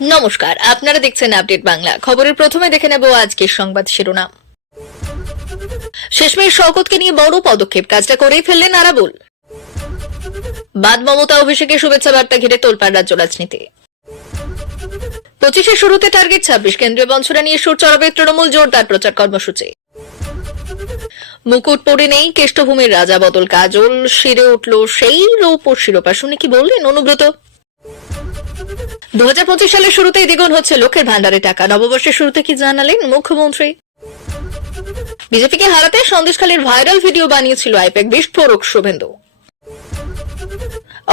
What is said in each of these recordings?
নমস্কার, আপনারা দেখছেন আপডেট বাংলা। খবরের প্রথমে দেখে নেব আজকের সংবাদ শিরোনাম। শেষমেশ শওকতকে নিয়ে বড় পদক্ষেপ, কাজটা করেই ফেললেন আরাবুল। বাদ মমতা অভিষেকের শুভেচ্ছা বার্তা ঘিরে তোলপাড় রাজ্য রাজনীতি। 25-এর শুরুতে টার্গেট 26, কেন্দ্রীয় বঞ্চনা নিয়ে সুর চড়াবে তৃণমূল, জোরদার প্রচার কর্মসূচি। মুকুট পরে নেই কেষ্টভূমির রাজা বদল কাজল, শিরে উঠল সেই রৌপ্য শিরোপা, শুনে কি বললেন অনুব্রত। 2025 সালের শুরুতেই দ্বিগুণ হচ্ছে লক্ষ্যের ভান্ডারে টাকা, নববর্ষের শুরুতে কি জানালেন মুখ্যমন্ত্রী। বিজেপিকে হারাতে সন্দেশখালীর ভাইরাল ভিডিও বানিয়েছিল আইপ্যাক, বিস্ফোরক শুভেন্দু।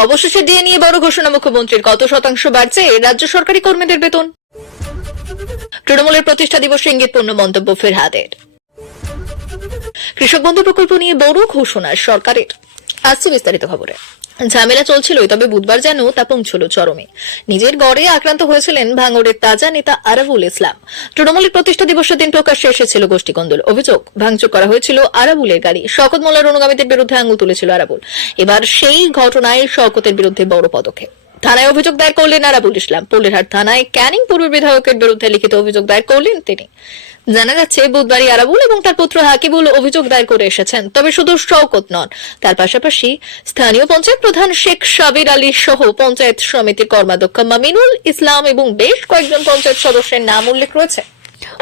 অবশেষে ডিএ নিয়ে বড় ঘোষণা মুখ্যমন্ত্রীর, কত শতাংশ বাড়ছে রাজ্য সরকারি কর্মীদের বেতন। তৃণমূলের প্রতিষ্ঠা দিবসে ইঙ্গিতপূর্ণ মন্তব্য ফিরহাদের। কৃষক বন্ধু প্রকল্প নিয়ে বড় ঘোষণা সরকারের। আসছে বিস্তারিত খবরে। ঝামেলা চলছিলই, তবে বুধবার যেন তা পৌঁছল চরমে। নিজের গড়ে আক্রান্ত হয়েছিলেন ভাঙড়ের তাজা নেতা আরাবুল ইসলাম। তৃণমূলের প্রতিষ্ঠা দিবসের দিন প্রকাশ্যে এসেছিল গোষ্ঠীকন্দল। অভিযোগ, ভাঙচুর করা হয়েছিল আরাবুলের গাড়ি। শওকত মোল্লার অনুগামীদের বিরুদ্ধে আঙুল তুলেছিল আরাবুল। এবার সেই ঘটনায় শওকতের বিরুদ্ধে বড় পদক্ষেপ। থানায় অভিযোগ দায়ের করলেন আরাবুল ইসলাম। পল্লেরহাট থানায় ক্যানিং পূর্ব বিধায়কের বিরুদ্ধে লিখিত অভিযোগ দায়ের করলেন তিনি। জানা যাচ্ছে, বুধবারই আরাবুল এবং তার পুত্র হাকিবুল অভিযোগ দায়ের করে এসেছেন। তবে শুধু শওকত নন, তার পাশাপাশি স্থানীয় পঞ্চায়েত প্রধান শেখ সাবির আলী সহ পঞ্চায়েত সমিতির কর্মাধ্যক্ষ মামিনুল ইসলাম এবং বেশ কয়েকজন পঞ্চায়েত সদস্যের নাম উল্লেখ রয়েছে।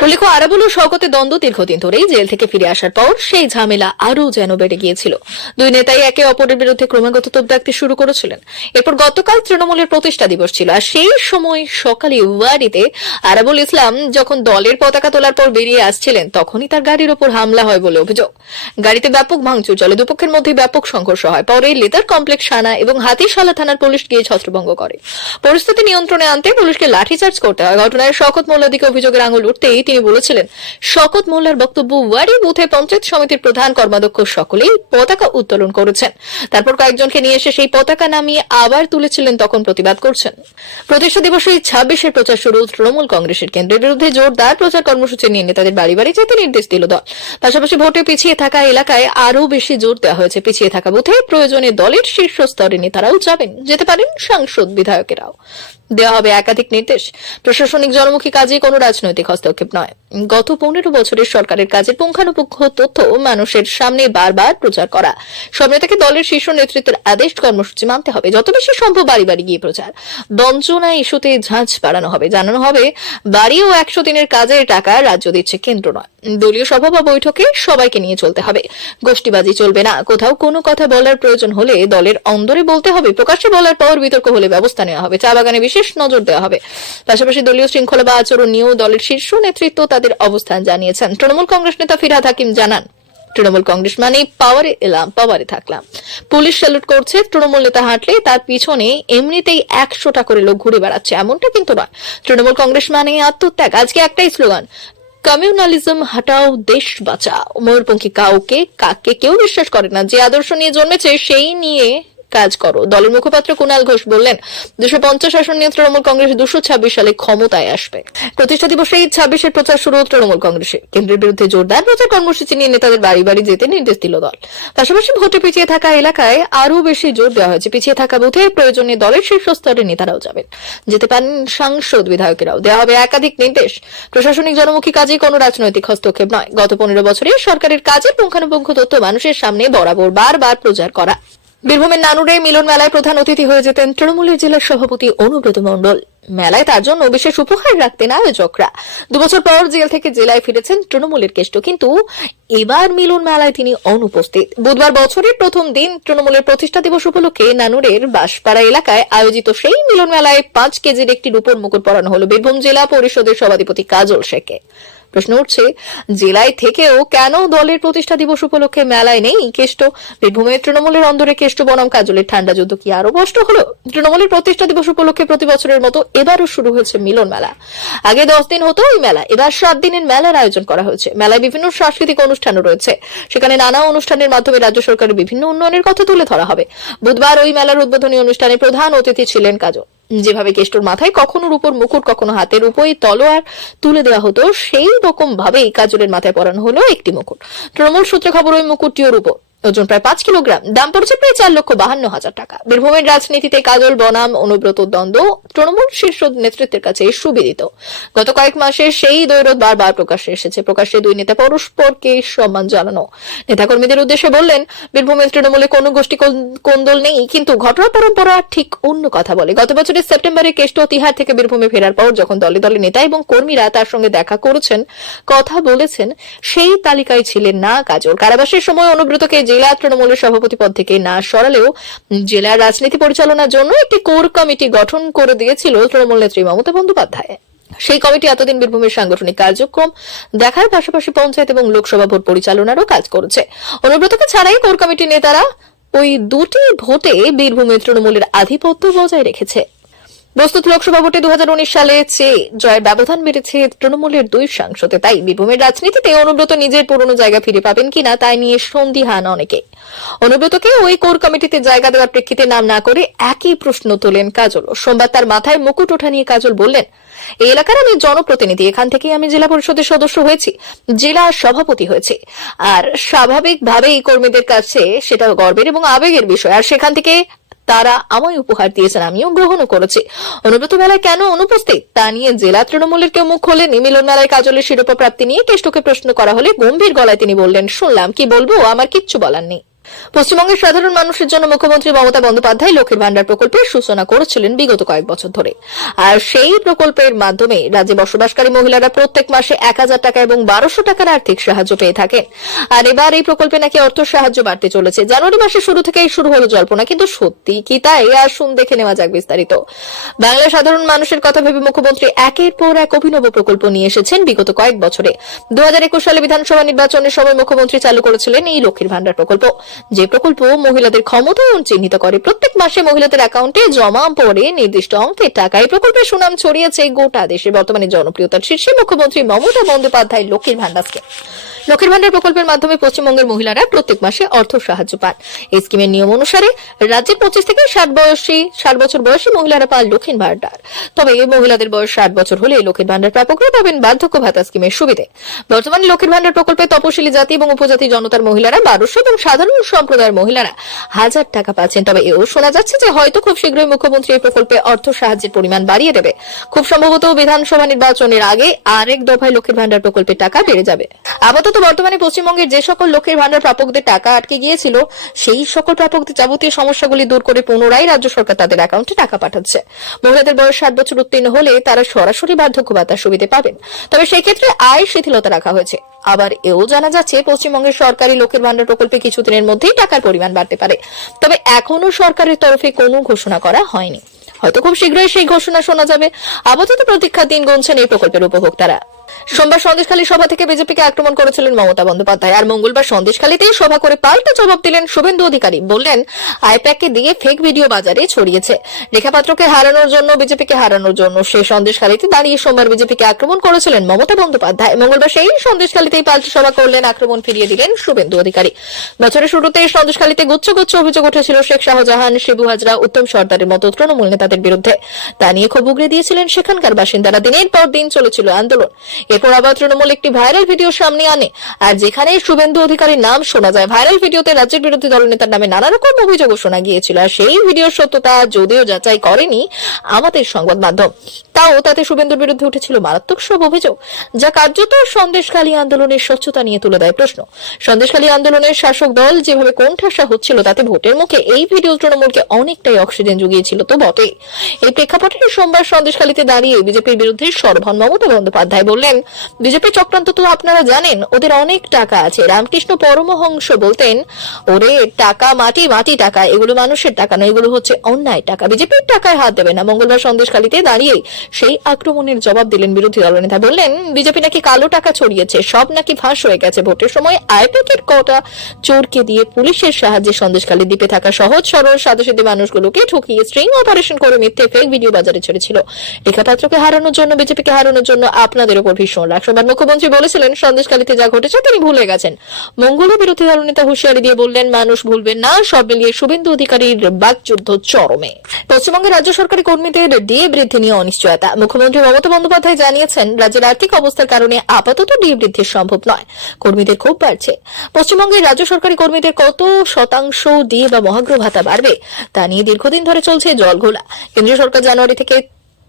উল্লেখ্য, আরাবুল ও শওকতের দ্বন্দ্ব দীর্ঘদিন ধরেই। জেল থেকে ফিরে আসার পর সেই ঝামেলা আরও যেন বেড়ে গিয়েছিল। দুই নেতাই একে অপরের বিরুদ্ধে ক্রমাগত তোপ দাগতে শুরু করেছিলেন। এরপর গতকাল তৃণমূলের প্রতিষ্ঠা দিবস ছিল, আর সেই সময় সকালে ওয়ারিতে আরাবুল ইসলাম যখন দলের পতাকা তোলার পর বেরিয়ে আসছিলেন, তখনই তার গাড়ির ওপর হামলা হয় বলে অভিযোগ। গাড়িতে ব্যাপক ভাঙচুর চলে, দুপক্ষের মধ্যে ব্যাপক সংঘর্ষ হয়। পরে লেদার কমপ্লেক্স থানা এবং হাতিশালা থানার পুলিশ গিয়ে ছত্রভঙ্গ করে। পরিস্থিতি নিয়ন্ত্রণে আনতে পুলিশকে লাঠিচার্জ করতে হয়। ঘটনায় শওকত মোল্লার দিকে অভিযোগের আঙুল উঠতেই তিনি বলেছিলেন, শওকত মোল্লার বক্তব্য, ওয়ারি বুথে পঞ্চায়েত সমিতির প্রধান কর্মাধ্যক্ষ সকলেই পতাকা উত্তোলন করেছেন। তারপর কয়েকজনকে নিয়ে এসে সেই পতাকা নামিয়ে আবার তুলেছিলেন, তখন প্রতিবাদ করছেন। প্রতিষ্ঠা দিবসে 26-এর প্রচার শুরু। তৃণমূল কংগ্রেসের কেন্দ্রের বিরুদ্ধে জোরদার প্রচার কর্মসূচি নিয়ে নেতাদের বাড়ি বাড়ি যেতে নির্দেশ দিল দল। পাশাপাশি ভোটে পিছিয়ে থাকা এলাকায় আরও বেশি জোর দেওয়া হয়েছে। পিছিয়ে থাকা বুথে প্রয়োজনে দলের শীর্ষ স্তরের নেতারাও যাবেন, যেতে পারেন সাংসদ বিধায়কেরাও। দেওয়া হবে একাধিক নির্দেশ। প্রশাসনিক জনমুখী কাজে কোনো রাজনৈতিক হস্তক্ষেপ নয়। গত 15 বছরের সরকারের কাজের পুঙ্খানুপুঙ্খ তথ্য মানুষের সামনে বারবার প্রচার করা। সব নেতাকে দলের শীর্ষ নেতৃত্বের আদেশ কর্মসূচি মানতে হবে। যত বেশি সম্ভব বাড়ি বাড়ি গিয়ে প্রচার। বঞ্চনা ইস্যুতে ঝাঁঝ বাড়ানো হবে। জানানো হবে, বাড়ি ও 100 দিনের কাজের টাকা রাজ্য দিচ্ছে, কেন্দ্র নয়। দলীয় সভা বা বৈঠকে সবাইকে নিয়ে চলতে হবে। গোষ্ঠীবাজি চলবে না। কোথাও কোনো কথা বলার প্রয়োজন হলে দলের অন্দরে বলতে হবে। প্রকাশ্যে বলার পর বিতর্ক হলে ব্যবস্থা নেওয়া হবে। চা বাগানে বিশেষ নজর দেওয়া হবে। পাশাপাশি দলীয় শৃঙ্খলা বা আচরণ নিয়েও দলের শীর্ষ নেতৃত্ব তাদের অবস্থান জানিয়েছেন। তৃণমূল কংগ্রেস নেতা ফিরহাদ হাকিম জানান, তৃণমূল কংগ্রেস মানে পাওয়ারে এলাম, পাওয়ারে থাকলাম। পুলিশ স্যালুট করছে, তৃণমূল নেতা হাঁটলে তার পিছনে এমনিতেই 100টা করে লোক ঘুরে বেড়াচ্ছে, এমনটা কিন্তু নয়। তৃণমূল কংগ্রেস মানে আত্মত্যাগ। আজকে একটাই স্লোগান, কমিউনালিজম হটাও, দেশ বাঁচাও। ময়ূরপঙ্খী কাকে কেউ বিশ্বাস করে না। যে আদর্শ নিয়ে জন্মেছে সেই নিয়ে কাজ করো। দলের মুখপাত্র কুণাল ঘোষ বললেন, 250 আসন নিয়ে তৃণমূল কংগ্রেস 226 সালে ক্ষমতায় আসবে। প্রতিষ্ঠা দিবসে 26-এর প্রচার শুরু তৃণমূল কংগ্রেসের। কেন্দ্রের বিরুদ্ধে জোরদার প্রচার কর্মসূচি নিয়ে নেতাদের বাড়ি বাড়ি যেতে নির্দেশ দিল দল। পাশাপাশি ভোটে পিছিয়ে থাকা এলাকায় আরও বেশি জোর দেওয়া হয়েছে। পিছিয়ে থাকা বুথে প্রয়োজনে দলের শীর্ষ স্তরের নেতারাও যাবেন, যেতে পারেন সাংসদ বিধায়কেরাও। দেওয়া হবে একাধিক নির্দেশ। প্রশাসনিক জনমুখী কাজে কোনো রাজনৈতিক হস্তক্ষেপ নয়। গত 15 বছরে সরকারের কাজের পুঙ্খানুপুঙ্খ তথ্য মানুষের সামনে বরাবর বারবার প্রচার করা। বীরভূমের নানুরে মিলন মেলায় প্রধান অতিথি হয়ে যেতেন তৃণমূলের জেলা সভাপতি অনুব্রত মণ্ডল। মেলায় তার জন্য বিশেষ উপহার রাখতেন আয়োজকরা। 2 বছর পর জেল থেকে জেলায় ফিরেছেন তৃণমূলের কেষ্ট, কিন্তু এবার মিলন মেলায় তিনি অনুপস্থিত। বুধবার বছরের প্রথম দিন তৃণমূলের প্রতিষ্ঠা দিবস উপলক্ষে নানুরের বাঁশপাড়া এলাকায় আয়োজিত সেই মিলন মেলায় 5 কেজির একটি রূপোর মুকুট পরানো হলো বীরভূম জেলা পরিষদের সভাধিপতি কাজল শেখকে। প্রশ্ন উঠছে, জেলায় থেকেও কেন দলের প্রতিষ্ঠা দিবস উপলক্ষে মেলায় নেই কেষ্ট? বীরভূমের তৃণমূলের অন্দরে কেষ্ট বনাম কাজলের ঠান্ডা যুদ্ধ কি আরো কষ্ট হলো? তৃণমূলের প্রতিষ্ঠা দিবস উপলক্ষে প্রতি বছরের মতো এবারও শুরু হয়েছে মিলন মেলা। আগে 10 দিন হতো ওই মেলা, এবার 7 দিনের মেলার আয়োজন করা হয়েছে। মেলায় বিভিন্ন সাংস্কৃতিক অনুষ্ঠানও রয়েছে। সেখানে নানা অনুষ্ঠানের মাধ্যমে রাজ্য সরকারের বিভিন্ন উন্নয়নের কথা তুলে ধরা হবে। বুধবার ওই মেলার উদ্বোধনী অনুষ্ঠানে প্রধান অতিথি ছিলেন কাজল। যেভাবে কেষ্টর মাথায় কখনো রূপোর মুকুট, কখনো হাতের উপরই তলোয়ার তুলে দেওয়া হতো, সেই রকম ভাবেই কাজলের মাথায় পরানো হলো একটি মুকুট। তৃণমূল সূত্রে খবর, ওই মুকুটটিও রূপোর। ওজন প্রায় 5 কিলোগ্রাম, দাম পড়েছে প্রায় 4,52,000 টাকা। বীরভূমের রাজনীতিতে কাজল বনাম অনুব্রত দ্বন্দ্ব তৃণমূল শীর্ষ নেতৃত্বের কাছে সুবিদিত। গত কয়েক মাসে সেই দ্বৈরথ বারবার প্রকাশ্যে এসেছে। প্রকাশ্যে দুই নেতা পরস্পরকে সম্মান জানানো। নেতাকর্মীদের উদ্দেশ্যে বললেন, বীরভূমের তৃণমূলে কোনো গোষ্ঠী কোন্দল নেই, কিন্তু ঘটনা পরম্পরা ঠিক অন্য কথা বলে। গত বছরের সেপ্টেম্বরে কেষ্ট তিহার থেকে বীরভূমে ফেরার পর যখন দলে দলে নেতা এবং কর্মীরা তার সঙ্গে দেখা করেছেন, কথা বলেছেন, সেই তালিকায় ছিলেন না কাজল। কারাবাসের সময় অনুব্রতকে জেলা তৃণমূলের সভাপতি পদ থেকে না সরালেও জেলার রাজনীতি পরিচালনার জন্য একটি কোর কমিটি গঠন করে দিয়েছিল তৃণমূল নেত্রী মমতা বন্দ্যোপাধ্যায়। সেই কমিটি এতদিন বীরভূমের সাংগঠনিক কার্যক্রম দেখার পাশাপাশি পঞ্চায়েত এবং লোকসভা ভোট পরিচালনারও কাজ করেছে। অনুব্রতকে ছাড়াই কোর কমিটির নেতারা ওই দুটি ভোটে বীরভূমের তৃণমূলের আধিপত্য বজায় রেখেছে। বস্তুত লোকসভা ভোটে 2019 সালে চেয়ে জয়ের ব্যবধান বেড়েছে তৃণমূলের দুই সাংসদে। তাই বীরভূমের রাজনীতিতে অনুব্রত নিজের পুরনো জায়গা ফিরে পাবেন কিনা তাই নিয়ে সন্দিহান অনেকে। অনুব্রতকে ওই কোর কমিটিতে জায়গা দেওয়ার প্রেক্ষিতে নাম না করে একই প্রশ্ন তোলেন কাজল। সোমবার তার মাথায় মুকুট ওঠা নিয়ে কাজল বললেন, এই এলাকার আমি জনপ্রতিনিধি, এখান থেকেই আমি জেলা পরিষদের সদস্য হয়েছি, জেলা সভাপতি হয়েছি। আর স্বাভাবিকভাবেই কর্মীদের কাছে সেটা গর্বের এবং আবেগের বিষয়। আর সেখান থেকে তারা আমায় উপহার দিয়েছেন, আমিও গ্রহণও করেছি। অনুব্রত মেলায় কেন অনুপস্থিত তা নিয়ে জেলা তৃণমূলের কেউ মুখ খোলেনি। মিলন মেলায় কাজলের শিরোপা প্রাপ্তি নিয়ে কেষ্টকে প্রশ্ন করা হলে গম্ভীর গলায় তিনি বললেন, শুনলাম, কি বলবো, আমার কিচ্ছু বলার নেই। পশ্চিমবঙ্গের সাধারণ মানুষের জন্য মুখ্যমন্ত্রী মমতা বন্দ্যোপাধ্যায় লক্ষ্মীর ভান্ডার প্রকল্পের সূচনা করেছিলেন বিগত কয়েক বছর ধরে। আর সেই প্রকল্পের মাধ্যমে রাজ্যে বসবাসকারী মহিলারা প্রত্যেক মাসে 1,000 টাকা এবং 1200 টাকার আর্থিক সাহায্য পেয়ে থাকেন। আর এবার এই প্রকল্পে নাকি অর্থ সাহায্য বাড়তে চলেছে। জানুয়ারি মাসের শুরু থেকেই শুরু হলো জল্পনা, কিন্তু সত্যি কি তাই? আসুন দেখে নেওয়া যাক বিস্তারিত। বাংলার সাধারণ মানুষের কথা ভেবে মুখ্যমন্ত্রী একের পর এক অভিনব প্রকল্প নিয়ে এসেছেন বিগত কয়েক বছরে। 2021 সালে বিধানসভা নির্বাচনের সময় মুখ্যমন্ত্রী চালু করেছিলেন এই লক্ষ্মীর ভান্ডার প্রকল্প, যে প্রকল্প মহিলাদের ক্ষমতায়ন চিহ্নিত করে। প্রত্যেক মাসে মহিলাদের অ্যাকাউন্টে জমা পড়ে নির্দিষ্ট অঙ্কের টাকা। এই প্রকল্পের সুনাম ছড়িয়েছে গোটা দেশে। বর্তমানে জনপ্রিয়তার শীর্ষে মুখ্যমন্ত্রী মমতা বন্দ্যোপাধ্যায় লক্ষ্মীর ভান্ডার স্কিম। লক্ষ্মীর ভান্ডার প্রকল্পের মাধ্যমে পশ্চিমবঙ্গের মহিলারা প্রত্যেক মাসে অর্থ সাহায্য পান। এই স্কিমের নিয়ম অনুসারে রাজ্যের 25 থেকে 60 বছর বয়সী মহিলারা পান লক্ষ্মীর ভান্ডার। তবে এই মহিলাদের বয়স 60 বছর হলে লক্ষ্মীর ভান্ডার প্রাপকরা পাবেন বার্ধক্য ভাতা স্কিমের সুবিধে। বর্তমানে লক্ষ্মীর ভান্ডার প্রকল্পে তপশিলি জাতি এবং উপজাতি জনতার মহিলারা 1200 এবং সাধারণ সম্প্রদায়ের মহিলারা 1000 টাকা পাচ্ছেন। তবে এও শোনা যাচ্ছে যে হয়তো খুব শীঘ্রই মুখ্যমন্ত্রী এই প্রকল্পে অর্থ সাহায্যের পরিমাণ বাড়িয়ে দেবে। খুব সম্ভবত বিধানসভা নির্বাচনের আগে আরেক দফায় লক্ষ্মীর ভান্ডার প্রকল্পের টাকা বেড়ে যাবে। আপাতত বর্তমানে পশ্চিমবঙ্গের যে সকল লক্ষ্মীর ভান্ডার প্রাপকদের টাকা আটকে গিয়েছিল, সেই সকল প্রাপকদের যাবতীয় সমস্যাগুলি দূর করে পুনরায় রাজ্য সরকার তাদের অ্যাকাউন্টে টাকা পাঠাচ্ছে। মহিলাদের বয়স 60 বছর উত্তীর্ণ হলে তারা সরাসরি বার্ধক্য ভাতার সুবিধা পাবেন। তবে সেই ক্ষেত্রে আয় শিথিলতা রাখা হয়েছে। আবার এও জানা যাচ্ছে পশ্চিমবঙ্গের সরকারি লক্ষ্মীর ভান্ডার প্রকল্পে কিছুদিনের মধ্যেই টাকার পরিমাণ বাড়তে পারে। তবে এখনো সরকারের তরফে কোনো ঘোষণা করা হয়নি। হয়তো খুব শীঘ্রই সেই ঘোষণা শোনা যাবে। আপাতত প্রতীক্ষার দিন গুনছেন এই প্রকল্পের উপভোক্তারা। সোমবার সন্দেশখালী সভা থেকে বিজেপিকে আক্রমণ করেছিলেন মমতা বন্দ্যোপাধ্যায়। আর মঙ্গলবার সন্দেশখালীতেই সভা করে পাল্টা জবাব দিলেন শুভেন্দু অধিকারী। বললেন, আইপ্যাককে দিয়ে ফেক ভিডিও বাজারে ছড়িয়েছে। রেখাপাত্রকে হারানোর জন্য, বিজেপিকে হারানোর জন্য সে সন্দেশখালীতে দাঁড়িয়ে সোমবার বিজেপিকে আক্রমণ করেছিলেন মমতা বন্দ্যোপাধ্যায়। মঙ্গলবার সেই সন্দেশখালীতেই পাল্টা সভা করলেন, আক্রমণ ফিরিয়ে দিলেন শুভেন্দু অধিকারী। বছরের শুরুতে সন্দেশখালীতে গুচ্ছ গুচ্ছ অভিযোগ উঠেছিল শেখ শাহজাহান, শিবু হাজরা, উত্তম সর্দারের মতো তৃণমূল নেতাদের বিরুদ্ধে। তা নিয়ে ক্ষোভ উগরে দিয়েছিলেন সেখানকার বাসিন্দারা। দিনের পর দিন চলেছিল আন্দোলন। এরপর আবার তৃণমূল একটি ভাইরাল ভিডিও সামনে আনে, আর যেখানে শুভেন্দু অধিকারীর নাম শোনা যায়, ভাইরাল ভিডিওতে রাজ্যের বিরোধী দলনেতার নামে নানা রকম অভিযোগও শোনা গিয়েছিল। আর সেই ভিডিওর সত্যতা যদিও যাচাই করেনি আমাদের সংবাদ মাধ্যম, তাও তাতে শুভেন্দুর বিরুদ্ধে উঠেছিল মারাত্মক সব অভিযোগ, যা কার্যত সন্দেশখালী আন্দোলনের স্বচ্ছতা নিয়ে তুলে দেয় প্রশ্ন। সন্দেশখালী আন্দোলনের শাসক দল যেভাবে কোণঠাসা হচ্ছিল, তাতে ভোটের মুখে এই ভিডিও তৃণমূলকে অনেকটাই অক্সিজেন জুগিয়েছিল তো বটেই। এই প্রেক্ষাপটে সোমবার সন্দেশখালীতে দাঁড়িয়ে বিজেপির বিরুদ্ধে সরব হন মমতা বন্দ্যোপাধ্যায়। বললেন, বিজেপি চক্রান্ত তো আপনারা জানেন, ওদের অনেক টাকা আছে। রামকৃষ্ণ পরমহংস বলতেন, ওরে টাকা মাটি মাটি টাকা, এগুলো মানুষের টাকা নয়, এগুলো হচ্ছে অন্যায় টাকা, বিজেপির টাকায় হাত দেবে না। মঙ্গলবার সন্দেশখালীতে দাঁড়িয়ে সেই আক্রমণের জবাব দিলেন বিরোধী দলনেতা। বললেন, বিজেপি নাকি কালো টাকা ছড়িয়েছে, সব নাকি ফাঁস হয়ে গেছে। ভোটের সময় আইপ্যাকের কটা চোরকে দিয়ে পুলিশের সাহায্যে সন্দেশখালী দ্বীপে থাকা সহজ সরল সাদাসিধে মানুষগুলোকে ঠকিয়ে স্ট্রিং অপারেশন করে মিথ্যে ফেক ভিডিও বাজারে ছেড়েছিল। রেখাপাত্রকে হারানোর জন্য, বিজেপিকে হারানোর জন্য আপনাদের উপর ভীষণ রাগ। সোমবার মুখ্যমন্ত্রী বলেছিলেন সন্দেশখালীতে যা ঘটেছে তিনি ভুলে গেছেন। মঙ্গলে বিরোধী দলনেতা হুঁশিয়ারি দিয়ে বললেন মানুষ ভুলবেন না। সব মিলিয়ে শুভেন্দু অধিকারীর বাকযুদ্ধ চরমে। পশ্চিমবঙ্গের রাজ্য সরকারি কর্মীদের ডিএ বৃদ্ধি নিয়ে অনিশ্চয়তা। মুখ্যমন্ত্রী মমতা বন্দ্যোপাধ্যায় জানিয়েছেন রাজ্যের আর্থিক অবস্থার কারণে আপাতত ডিএ বৃদ্ধি সম্ভব নয়। কর্মীদের ক্ষোভ বাড়ছে। পশ্চিমবঙ্গের রাজ্য সরকারি কর্মীদের কত শতাংশ ডিএ বা মহার্ঘ ভাতা বাড়বে তা নিয়ে দীর্ঘদিন ধরে চলছে জলঘোলা। কেন্দ্রীয় সরকার জানুয়ারি থেকে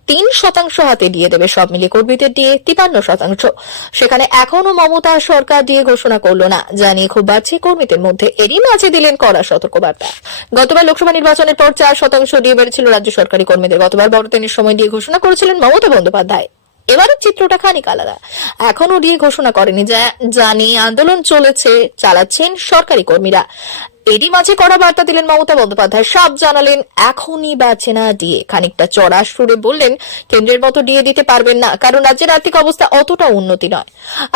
3% হাতে দিয়ে দেবে। সব মিলিয়ে কর্মীদের দিয়ে 53%। সেখানে এখনো মমতা সরকার দিয়ে ঘোষণা করলো না, জানিয়ে খুব বাড়ছে কর্মীদের মধ্যে। এরই মাঝে দিলেন কড়া সতর্কবার্তা। গতবার লোকসভা নির্বাচনের পর 4% দিয়ে বেড়েছিল রাজ্য সরকারি কর্মীদের। গতবার বড়দিনের সময় দিয়ে ঘোষণা করেছিলেন মমতা বন্দ্যোপাধ্যায়। এবারের চিত্রটা খানিক আলাদা। এখনো দিয়ে ঘোষণা করেনি, জানি আন্দোলন চালাচ্ছেন সরকারি কর্মীরা। এরই মাঝে কড়া বার্তা দিলেন মমতা বন্দ্যোপাধ্যায়। সব জানালেন এখনই বাড়ছে না ডিএ। খানিকটা চড়া সুরে বললেন কেন্দ্রের মতো ডিএ দিতে পারবেন না, কারণ রাজ্যের আর্থিক অবস্থা অতটা উন্নতি নয়।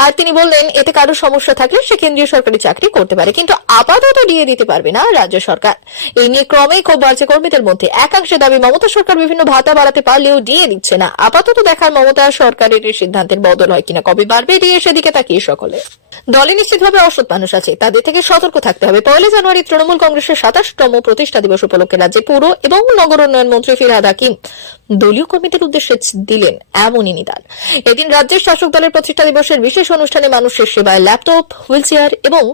আর তিনি বললেন এতে কারো সমস্যা থাকলে সে কেন্দ্রীয় সরকারি চাকরি করতে পারে, কিন্তু আপাতত ডিএ দিতে পারবে না রাজ্য সরকার। এই নিয়ে ক্রমেই ক্ষোভ বাড়ছে কর্মীদের মধ্যে। একাংশে দাবি মমতা সরকার বিভিন্ন ভাতা বাড়াতে পারলেও ডিএ দিচ্ছে না। আপাতত দেখার মমতা সরকারের সিদ্ধান্তের বদল হয় কিনা, কবে বাড়বে ডিএ সেদিকে তাকিয়ে সকলে। দলে নিশ্চিতভাবে অসৎ মানুষ আছে, তাদের থেকে সতর্ক থাকতে হবে। 1 জানুয়ারি তৃণমূল কংগ্রেসের 27তম প্রতিষ্ঠা দিবস উপলক্ষে রাজ্যে পৌর এবং নগর উন্নয়ন মন্ত্রী ফিরহাদ হাকিম দলীয় কর্মীদের উদ্দেশ্যে দিলেন এমনই নিদান। এদিন রাজ্যের শাসক দলের প্রতিষ্ঠা দিবসের বিশেষ অনুষ্ঠানে মানুষের সেবায় ল্যাপটপ, হুইলচেয়ার এবং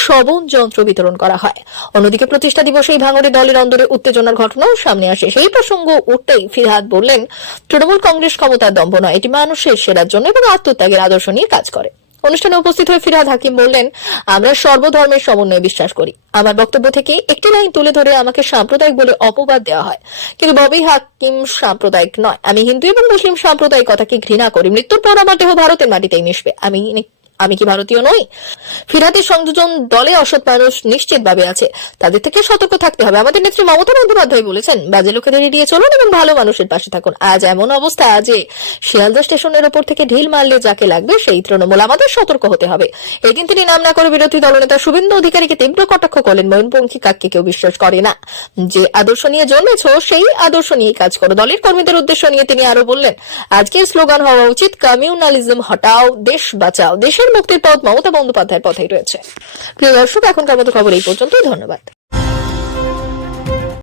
শ্রবণ যন্ত্র বিতরণ করা হয়। অন্যদিকে প্রতিষ্ঠা দিবসেই ভাঙড়ে দলের অন্দরে উত্তেজনার ঘটনাও সামনে আসে। সেই প্রসঙ্গ উঠতেই ফিরহাদ বললেন তৃণমূল কংগ্রেস ক্ষমতার দম্ভ নয়, এটি মানুষের সেরার জন্য এবং আত্মত্যাগের আদর্শ নিয়ে কাজ করে। অনুষ্ঠানে উপস্থিত হয়ে ফিরহাদ হাকিম বললেন আমরা সর্বধর্মের সমন্বয়ে বিশ্বাস করি। আমার বক্তব্য থেকে একটি লাইন তুলে ধরে আমাকে সাম্প্রদায়িক বলে অপবাদ দেওয়া হয়, কিন্তু ববি হাকিম সাম্প্রদায়িক নয়। আমি হিন্দু এবং মুসলিম সাম্প্রদায়িকতাকে ঘৃণা করি। মৃত্যুর পর আমার দেহ ভারতের মাটিতেই মিশবে। আমি কি ভারতীয় নই? ফিরহাদের সংযোজন দলে অসৎ মানুষ নিশ্চিতভাবে আছে, তাদের থেকে সতর্ক থাকতে হবে। আমাদের নেত্রী মমতা বন্দ্যোপাধ্যায় বলেছেন বাজে লোকেদের এড়িয়ে চলুন এবং ভালো মানুষের পাশে থাকুন। আজ এমন অবস্থা যে শিয়ালদা স্টেশনের ওপর থেকে ঢিল মারলে যাকে লাগবে সেই তৃণমূল। আমাদের সতর্ক হতে হবে। এদিন তিনি নাম না করে বিরোধী দলনেতা শুভেন্দু অধিকারীকে তীব্র কটাক্ষ করলেন। ময়ূরপঙ্খী কাককে কেউ বিশ্বাস করে না। যে আদর্শ নিয়ে জন্মেছ সেই আদর্শ নিয়েই কাজ করো। দলের কর্মীদের উদ্দেশ্য নিয়ে তিনি আরো বললেন আজকের স্লোগান হওয়া উচিত কমিউনালিজম হটাও, দেশ বাঁচাও। দেশের মুক্তির পথ মমতা বন্দ্যোপাধ্যায়ের পথেই রয়েছে। প্রিয় দর্শক, এখনকার মতো খবর এই পর্যন্তই। ধন্যবাদ।